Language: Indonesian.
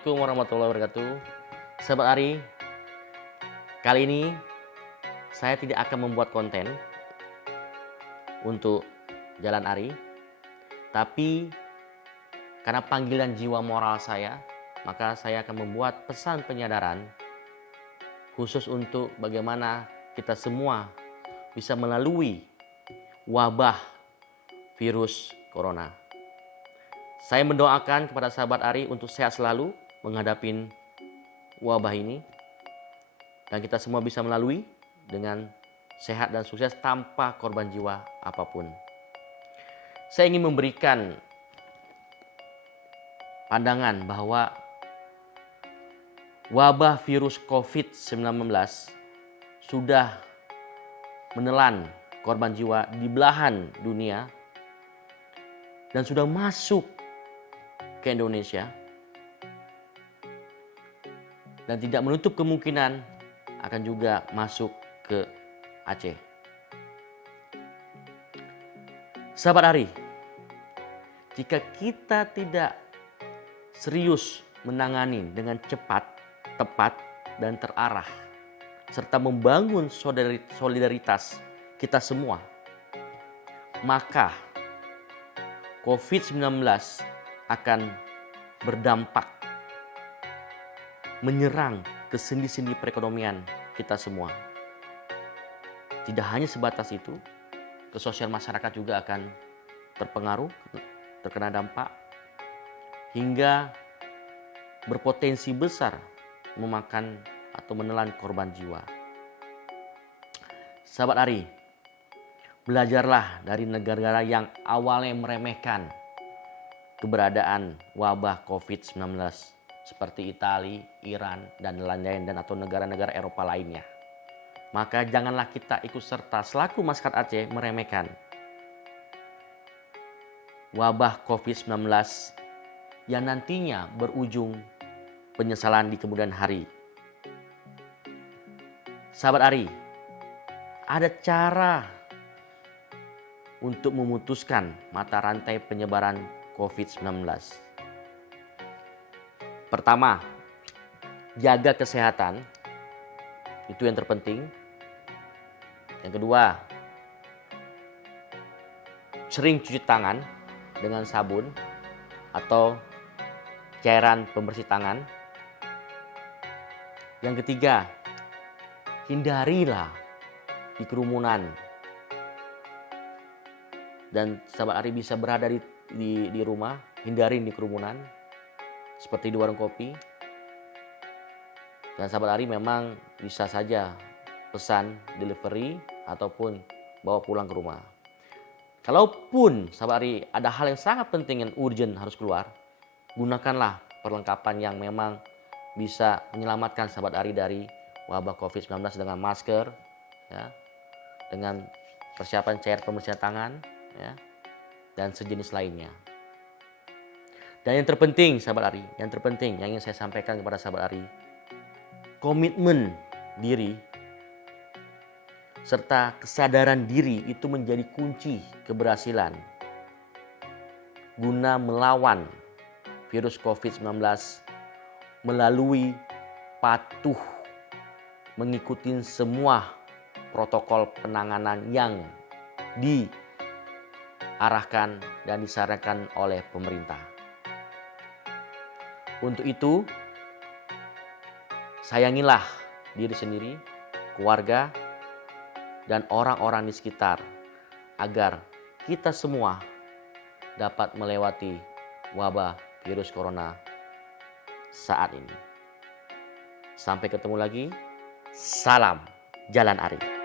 Assalamualaikum warahmatullahi wabarakatuh. Sahabat Ari, kali ini saya tidak akan membuat konten untuk Jalan Ari, tapi karena panggilan jiwa moral saya, maka saya akan membuat pesan penyadaran khusus untuk bagaimana kita semua bisa melalui wabah virus corona. Saya mendoakan kepada sahabat Ari untuk sehat selalu menghadapi wabah ini, dan kita semua bisa melalui dengan sehat dan sukses tanpa korban jiwa apapun. Saya ingin memberikan pandangan bahwa wabah virus COVID-19 sudah menelan korban jiwa di belahan dunia dan sudah masuk ke Indonesia, dan tidak menutup kemungkinan akan juga masuk ke Aceh. Sahabat Ari, jika kita tidak serius menangani dengan cepat, tepat, dan terarah, serta membangun solidaritas kita semua, maka COVID-19 akan berdampak menyerang ke sendi-sendi perekonomian kita semua. Tidak hanya sebatas itu, kesosial masyarakat juga akan terpengaruh, terkena dampak, hingga berpotensi besar memakan atau menelan korban jiwa. Sahabat Ari, belajarlah dari negara-negara yang awalnya meremehkan keberadaan wabah COVID-19 seperti Italia, Iran, dan lain-lain, dan atau negara-negara Eropa lainnya. Maka janganlah kita ikut serta selaku masyarakat Aceh meremehkan wabah COVID-19 yang nantinya berujung penyesalan di kemudian hari. Sahabat Ari, ada cara untuk memutuskan mata rantai penyebaran COVID-19. Pertama, jaga kesehatan. Itu yang terpenting. Yang kedua, sering cuci tangan dengan sabun atau cairan pembersih tangan. Yang ketiga, hindarilah di kerumunan. Dan sahabat Ari bisa berada di rumah, hindarin di kerumunan seperti di warung kopi. Dan sahabat Ari memang bisa saja pesan delivery ataupun bawa pulang ke rumah. Kalaupun sahabat Ari ada hal yang sangat penting yang urgent harus keluar, gunakanlah perlengkapan yang memang bisa menyelamatkan sahabat Ari dari wabah COVID-19 dengan masker, ya, dengan persiapan cair pembersihan tangan, ya, dan sejenis lainnya. Dan yang terpenting sahabat Ari, yang terpenting yang ingin saya sampaikan kepada sahabat Ari, komitmen diri serta kesadaran diri itu menjadi kunci keberhasilan guna melawan virus COVID-19 melalui patuh mengikuti semua protokol penanganan yang diarahkan dan disarankan oleh pemerintah. Untuk itu, sayangilah diri sendiri, keluarga, dan orang-orang di sekitar agar kita semua dapat melewati wabah virus corona saat ini. Sampai ketemu lagi. Salam Jalan Ari.